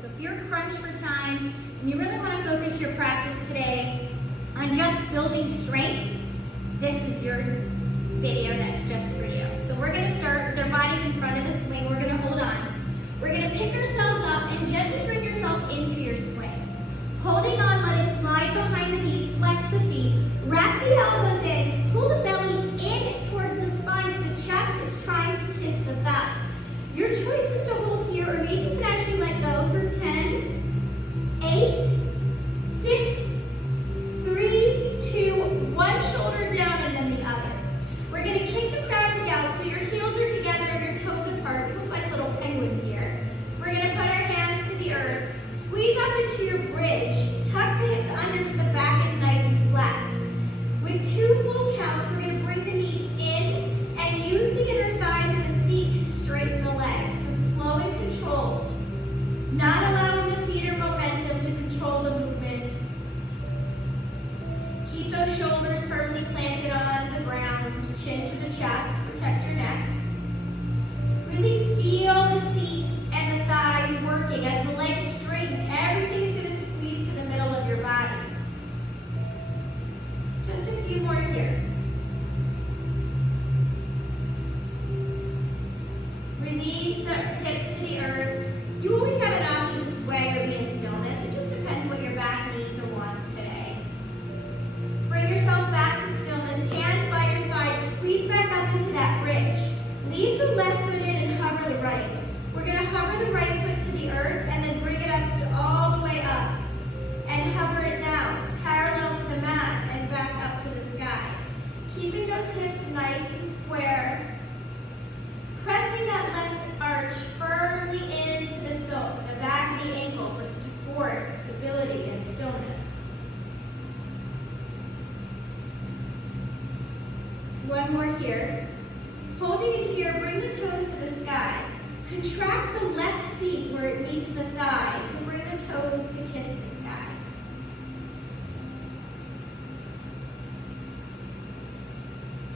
So if you're crunched for time and you really want to focus your practice today on just building strength, this is your video that's just for you. So we're going to start with our bodies in front of the swing. We're going to hold on. We're going to pick ourselves up and gently bring yourself into your swing. Holding on, let it slide behind the knees, flex the feet, wrap the elbows in, pull the belly in towards the spine so the chest is trying to kiss the thigh. Your choice is to hold here, or maybe you can actually let go for 10, 8, 6, 3, 2, one shoulder down and then the other. We're going to kick the fabric out so your heels are together and your toes apart. We look like little penguins here. We're going to put our hands to the earth, squeeze up into your bridge, tuck the hips under so the back is nice and flat. With 2 full counts, we're going to bring the knees in and use the inner thighs and the seat to straighten the legs. So slow and controlled, not allowing the feet or momentum to control the movement. Keep those shoulders firmly planted on the ground, chin to the chest, protect your neck. Really feel the seat and the thighs working. As the legs straighten, everything is going to squeeze to the middle of your body. Just a few more here. Release the hips to the earth. You always have an option to sway or be in stillness. It just depends what your back needs or wants today. Bring yourself back to stillness, hands by your side, squeeze back up into that bridge. Leave the left foot in and hover the right. We're going to hover the right foot to the earth and then bring it up to all the way up and hover it down, parallel to the mat and back up to the sky. Keeping those hips nice and square. Pressing that left arch firmly into the sock, the back of the ankle for support, stability, and stillness. One more here. Holding it here, bring the toes to the sky. Contract the left seat where it meets the thigh to bring the toes to kiss the sky.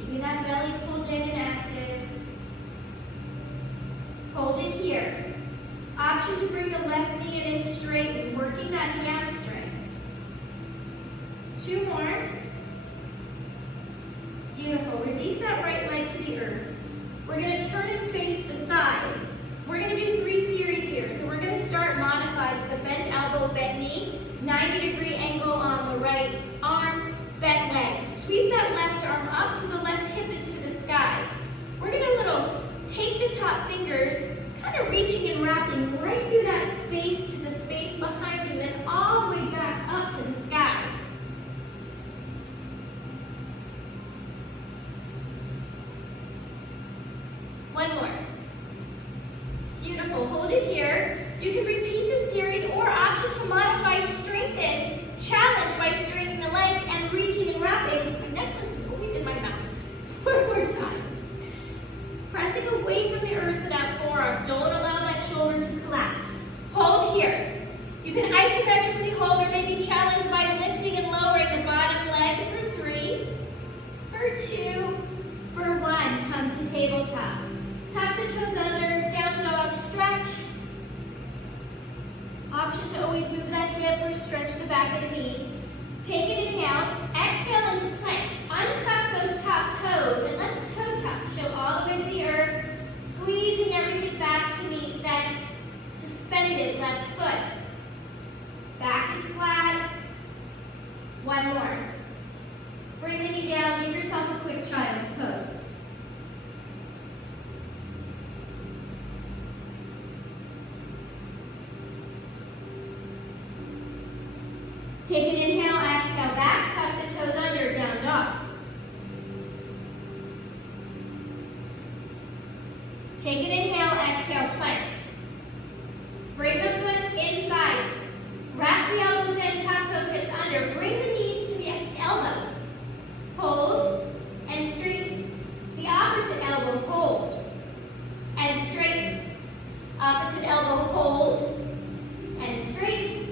Keeping that belly pulled in and active. Hold it here. Option to bring the left knee in and straighten, working that hamstring. 2 more. Beautiful. Release that right leg to the earth. We're going to turn and face the side. We're going to do 3 series here. So we're going to start modified with a bent elbow, bent knee, 90-degree angle on the right arm, bent leg. Sweep that left arm up so the left hip is to the sky. We're going to take the top fingers, kind of reaching and wrapping right through that space to the space behind you, then all the way back up to the sky. One more. Beautiful. Hold it here. You can repeat this series or option to modify, strengthen, challenge by straightening the legs and reaching and wrapping. My necklace is always in my mouth. 4 more times. Pressing away from the earth with that forearm. Don't allow that shoulder to collapse. Hold here. You can isometrically hold or maybe challenge by lifting and lowering the bottom leg for 3, for 2, for 1. Come to tabletop. Tuck the toes under, down dog, stretch. Option to always move that hip or stretch the back of the knee. Take an inhale, exhale into plank. Untuck those top toes and let's toe tuck. Show all the way to the earth, squeezing everything back to meet that suspended left foot. Back is flat. 1 more. Bring the knee down, give yourself a quick child's pose. Take an inhale, exhale back, tuck the toes under, down dog. Take an inhale, exhale, plank. Bring the foot inside. Wrap the elbows in, tuck those hips under. Bring the knees to the elbow. Hold and straighten. The opposite elbow, hold and straighten. Opposite elbow, hold and straighten.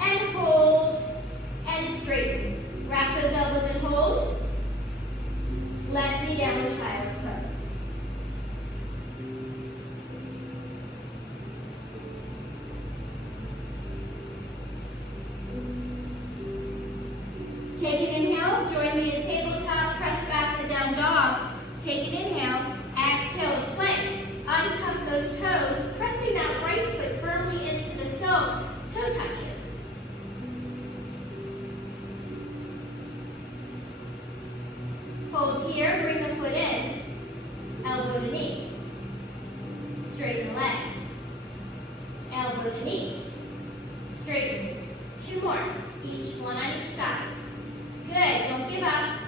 And hold and straighten. Wrap those elbows and hold. Left knee down in child's pose. Take an inhale, join me in tabletop, press back to down dog. Take an inhale, exhale to plank. Untuck those toes, pressing that right foot firmly into the silk, toe touches. Hold here, bring the foot in, elbow to knee. Straighten the legs. Elbow to knee. Straighten. 2 more, one on each side. Good, don't give up.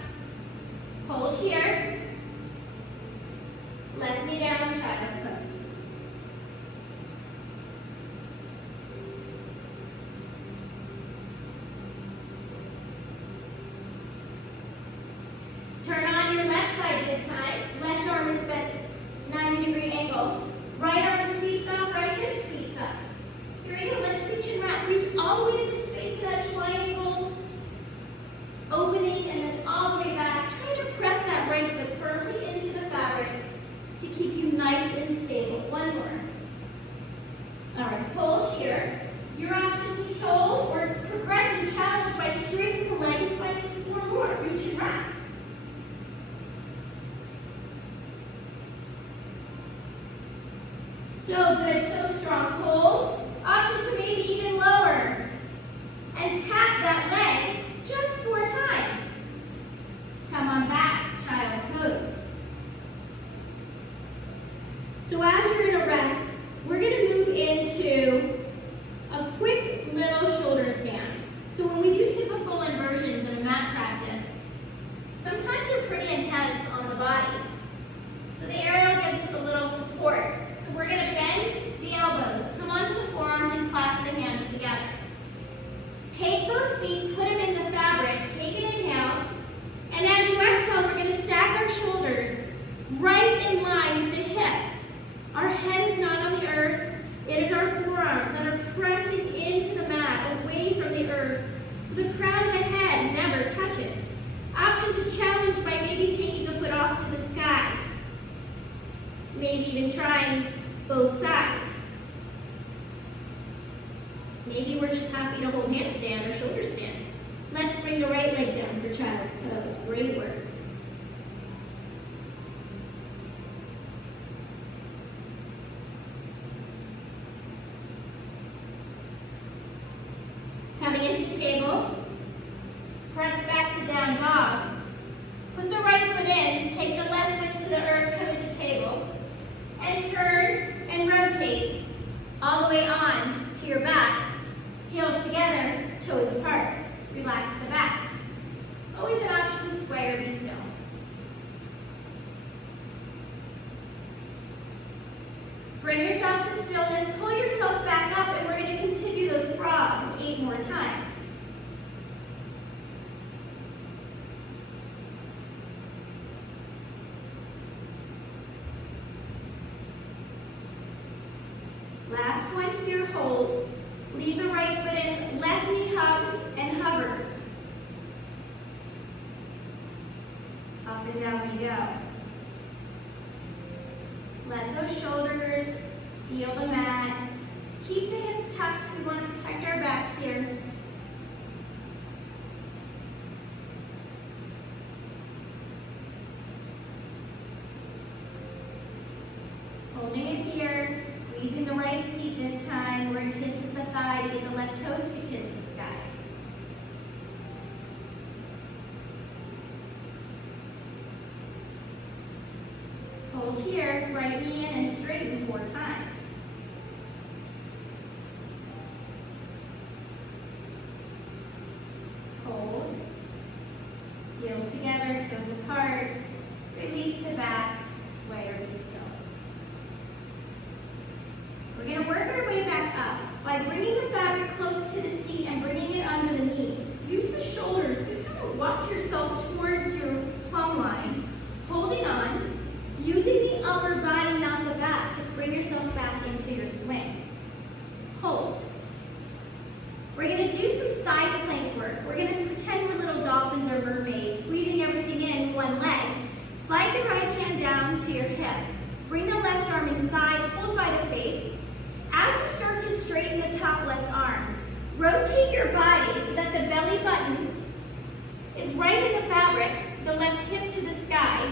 Hold here. Left knee down, child's pose. Turn on your left side this time. Left arm is bent 90-degree angle. Right arm sweeps up, right hip sweeps up. Here we go, let's reach and wrap. Reach all the way to the space of that triangle opening and then all the way back. Try to press that right foot firmly into the fabric to keep you nice and stable. 1 more. All right, hold here. Your option to hold or progress and challenge by straightening the leg and finding 4 more. Reach and wrap. So good, so strong. Hold. Option to maybe even lower. And tap that leg just 4 times. Come on back, child's pose. So as you're in a rest, we're going to move into a quick little shoulder stand. So when we do typical inversions in a mat practice, sometimes they're pretty intense on the body. So the aerial gives us a little support. So we're going to bend the elbows, come onto the forearms and clasp the hands together. Take both feet, put them in the fabric, take an inhale, and as you exhale, we're going to stack our shoulders right in line with the hips. Our head is not on the earth, it is our forearms that are pressing into the mat, away from the earth, so the crown of the head never touches. Option to challenge by maybe taking a foot off to the sky. Maybe even trying both sides. Maybe we're just happy to hold handstand or shoulder stand. Let's bring the right leg down for child's pose. Great work. Coming into table, press back to down dog. Put the right foot in, take the left foot to the earth, come into table, and turn and rotate all the way on to your back. Heels together, toes apart. Relax the back. Always an option to sway or be still. Bring yourself to stillness, pull yourself back up, and we're going to continue those frogs 8 more times. Last one here, hold. Leave the right foot in, left knee hugs and hovers. Up and down we go. Let those shoulders feel the mat. Keep the hips tucked, we want to protect our backs here. Holding it here, squeezing the right seat this time, where it kisses the thigh to get the left toes to kiss the sky. Hold here, right knee in and straighten 4 times. Hold. Heels together, toes apart. Release the back, sway or be still. We're going to work our way back up by bringing the fabric close to the seat and bringing it under the knees. Use the shoulders to kind of walk yourself towards your plumb line, holding on, using the upper body, not the back, to bring yourself back into your swing. Hold. We're going to do some side plank work. We're going to pretend we're little dolphins or mermaids, squeezing everything in one leg. Slide your right hand down to your hip. Bring the left arm inside, hold by the face. As you start to straighten the top left arm, rotate your body so that the belly button is right in the fabric, the left hip to the sky,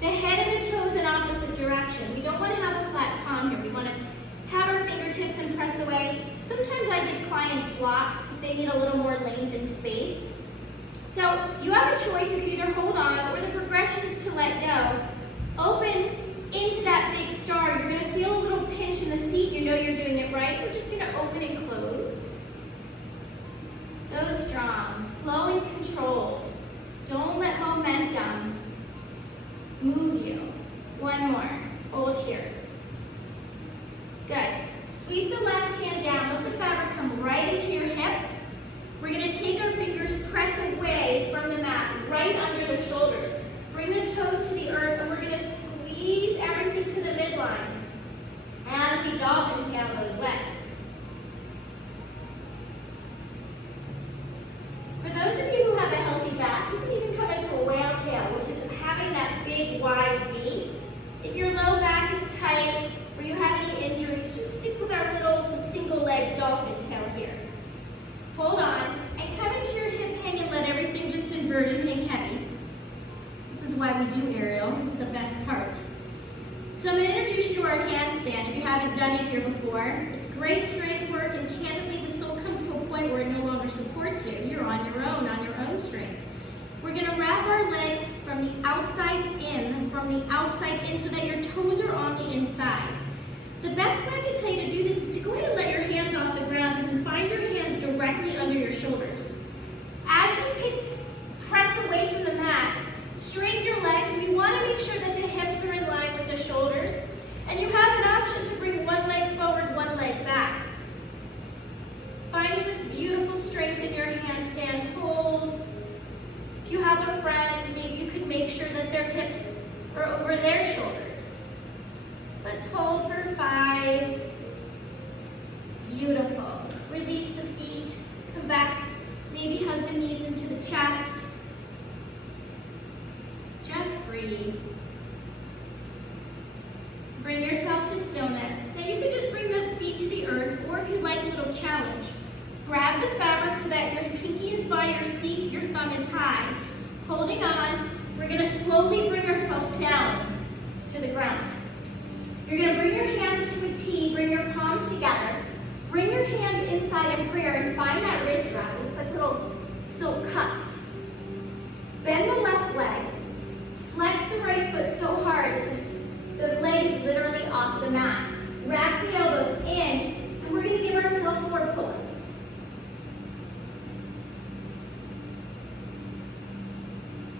the head and the toes in opposite direction. We don't want to have a flat palm here. We want to have our fingertips and press away. Sometimes I give clients blocks if they need a little more length and space. So you have a choice. You can either hold on, or the progression is to let go. Open into that big star. You're going to feel a little pinch in the seat. You know you're doing it right. We're just going to open and close. So strong, slow and controlled. Don't let momentum move you. One more. Hold here. Good. Sweep the left hand down. Let the fabric come right into your hip. We're going to take our fingers, press away from the mat, right under the shoulders. Bring the toes to the earth, and we're going to squeeze everything to the midline as we dolphin tail those legs. For those of you who have a healthy back, you can even come into a whale tail, which is having that big wide V. If your low back is tight or you have any injuries, just stick with our little single leg dolphin tail here. Hold on and come into your hip hang and let everything just invert and hang heavy. This is why we do aerial. This is the best part. So I'm going to introduce you to our handstand if you haven't done it here before. It's great strength work, and candidly the soul comes to a point where it no longer supports you. You're on your own strength. We're going to wrap our legs from the outside in so that your toes are on the inside. The best way I can tell you to do this is to go ahead and let your hands off the ground and then find your hands directly under your shoulders. As you press away from the mat, straighten your legs. We want to make sure that the hips are in line with the shoulders. And you have an option to bring one leg forward, one leg back. Finding this beautiful strength in your handstand. Hold. If you have a friend, maybe you could make sure that their hips are over their shoulders. Let's hold for 5. Beautiful. Release the feet. Come back. Maybe hug the knees into the chest. Just breathe. Bring yourself to stillness. Now you could just bring the feet to the earth, or if you'd like a little challenge, grab the fabric so that your pinky is by your seat, your thumb is high. Holding on, we're going to slowly bring ourselves down to the ground. You're going to bring your hands to a T, bring your palms together. Bring your hands inside in prayer and find that wrist wrap. It looks like little silk cuffs. Bend the left leg. Flex the right foot so hard that the leg is literally off the mat. Wrap the elbows in, and we're going to give ourselves 4 pull-ups.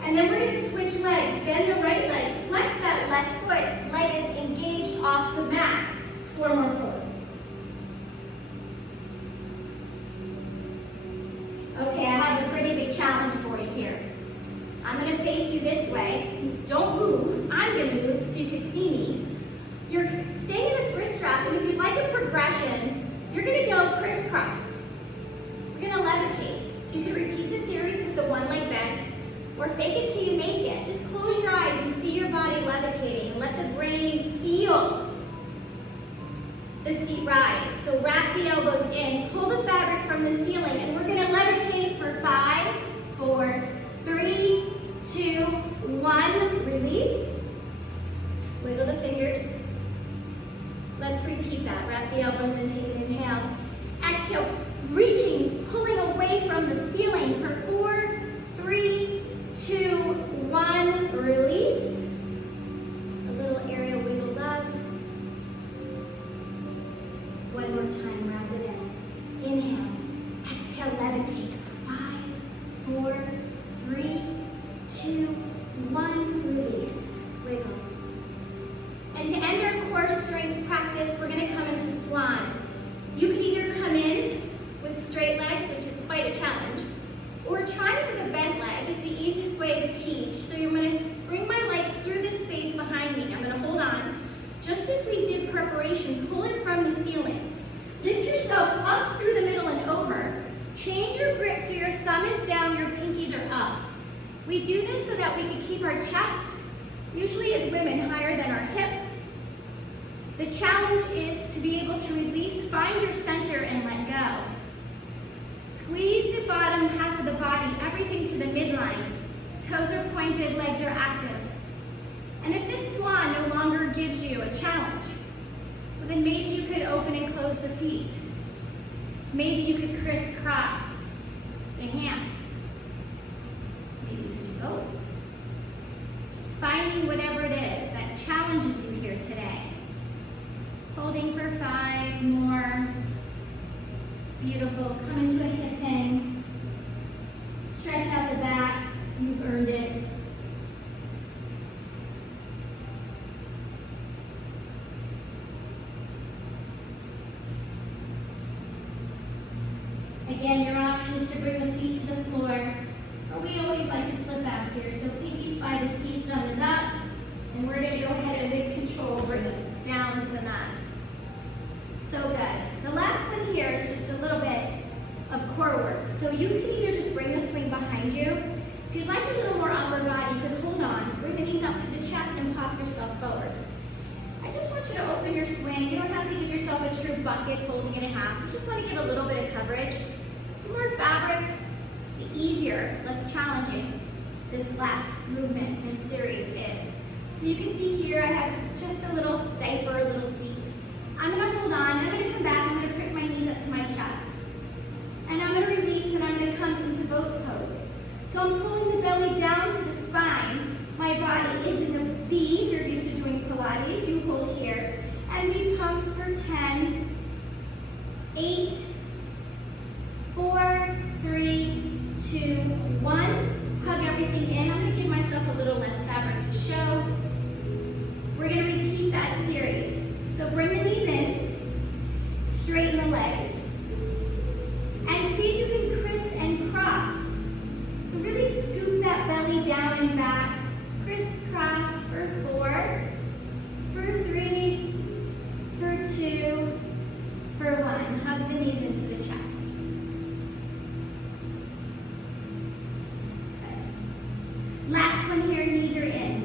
And then we're going to switch legs. Bend the right leg. Flex that left foot. Leg is engaged off the mat. 4 more pull-ups. Okay, I have a pretty big challenge for you here. I'm going to face you this way. Don't move. I'm going to move so you can see me. You're staying in this wrist strap, and if you'd like a progression, you're going to go crisscross. We're going to levitate. So you can repeat the series with the one leg bend, or fake it till you make it. Just close your eyes and see your body levitating, and let the brain feel the seat rise. So wrap the elbows in, pull the fabric from the ceiling, and we're going to levitate for 5, 4, 3, 2, 1. Release. Wiggle the fingers. Let's repeat that. Wrap the elbows in, take an inhale. Exhale, reaching, pulling away from the ceiling for 4, 3, 2, 1. Release. A little aerial wiggle love. One more time, wrap it in. Inhale. Exhale, levitate for 5, 4, 3, 2, 1. Release. Wiggle. And to end our core strength practice, we're going to come into swan. You can either come in with straight legs, which is quite a challenge, or try it with a bent leg is the easiest way to teach. So you're going to bring my legs through this space behind me. I'm going to hold on. Just as we did preparation, pull it from the ceiling. Lift yourself up through the middle and over. Change your grip so your thumb is down, your pinkies are up. We do this so that we can keep our chest, usually as women, higher than our hips. The challenge is to be able to release, find your center, and let go. Squeeze the bottom half of the body, everything to the midline. Toes are pointed, legs are active. And if this swan no longer gives you a challenge, well, then maybe you could open and close the feet. Maybe you could crisscross the hands. Maybe you could do both. Just finding whatever it is that challenges you here today. Holding for 5 more. Beautiful. Come into a hip hang. Stretch out the back. You've earned it. Again, your option is to bring the feet to the floor, but we always like to flip out here. So pinkies by the seat, thumb is up, and we're going to go ahead and with control bring us down to the mat. So good. The last one here is just a little bit of core work. So you can either just bring the swing behind you. If you'd like a little more upper body, you could hold on, bring the knees up to the chest and pop yourself forward. I just want you to open your swing. You don't have to give yourself a true bucket folding it in half. You just want to give a little bit of coverage. The more fabric, the easier, less challenging this last movement and series is. So you can see here I have just a little diaper, a little seat. I'm going to hold on, and I'm going to come back, I'm going to prick my knees up to my chest. And I'm going to release, and I'm going to come into boat pose. So I'm pulling the belly down to the spine. My body is in a V. If you're used to doing Pilates, you hold here. And we pump for 10, 8, 4, 3, 2, 1. Hug everything in. I'm going to give myself a little less fabric to show. We're going to repeat that series. So bring the knees in, straighten the legs, and see if you can criss and cross. So really scoop that belly down and back. Crisscross for 4, for 3, for 2, for 1. Hug the knees into the chest. Good. Last one here, knees are in.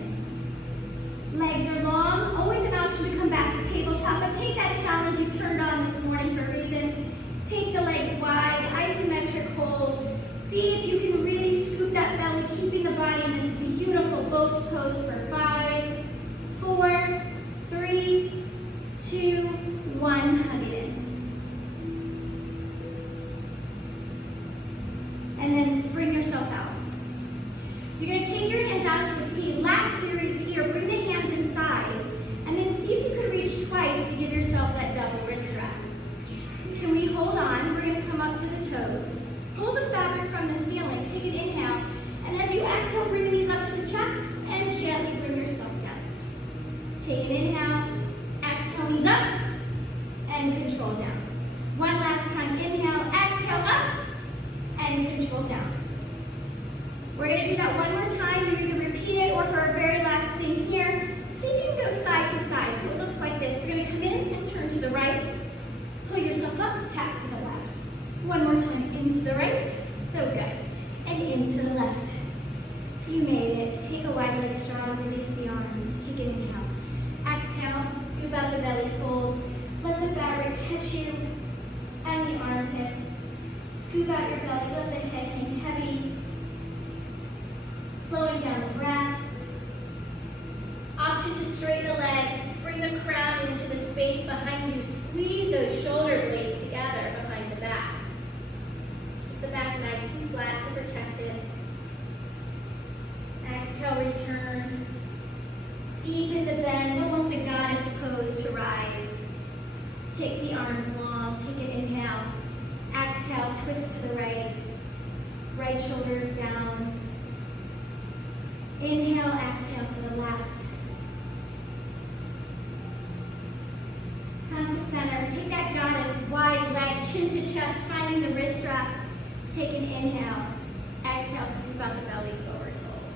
Legs are long, always an option to come back to tabletop, but take that challenge you turned on this morning for a reason. Take the legs wide, isometric hold. See if you can really scoop that belly, keeping the body in this beautiful boat pose for 5, 4, 3, 2, 1. Hug it in. And then bring yourself out. You're going to take your hands out to a T. Last series here, bring the hands inside, and then see if you can reach twice to give yourself that double wrist wrap. Can we hold on? We're going to come up to the toes. Pull the fabric from the ceiling, take an inhale, and as you exhale, bring the knees up to the chest, and gently bring yourself down. Take an inhale, exhale, knees up, and control down. One last time, inhale, exhale, up, and control down. We're going to do that one more time. You either repeat it or for our very last thing here, see if you can go side to side. So it looks like this. You're going to come in and turn to the right. Pull yourself up, tap to the left. One more time, into the right. So good. And into the left. You made it. Take a wide leg straddle, release the arms. Take an inhale. Exhale, scoop out the belly fold. Let the fabric catch you and the armpits. Scoop out your belly, let the head hang heavy. Slowing down the breath. Option to straighten the legs, bring the crown into the space behind you. Squeeze those shoulder blades together behind the back. Keep the back nice and flat to protect it. Exhale, return. Deepen the bend, almost a goddess pose to rise. Take the arms long, take an inhale. Exhale, twist to the right. Right shoulder is down. Inhale, exhale to the left. Come to center. Take that goddess wide leg, chin to chest, finding the wrist strap. Take an inhale. Exhale, scoop out the belly, forward fold.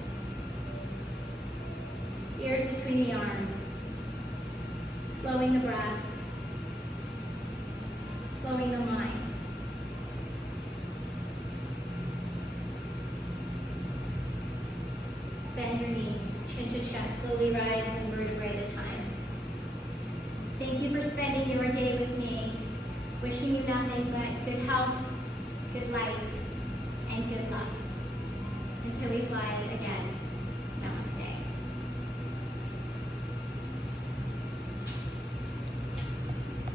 Ears between the arms. Slowing the breath. Slowing the mind. Bend your knees, chin to chest, slowly rise one vertebrae at a time. Thank you for spending your day with me. Wishing you nothing but good health, good life, and good love. Until we fly again, namaste.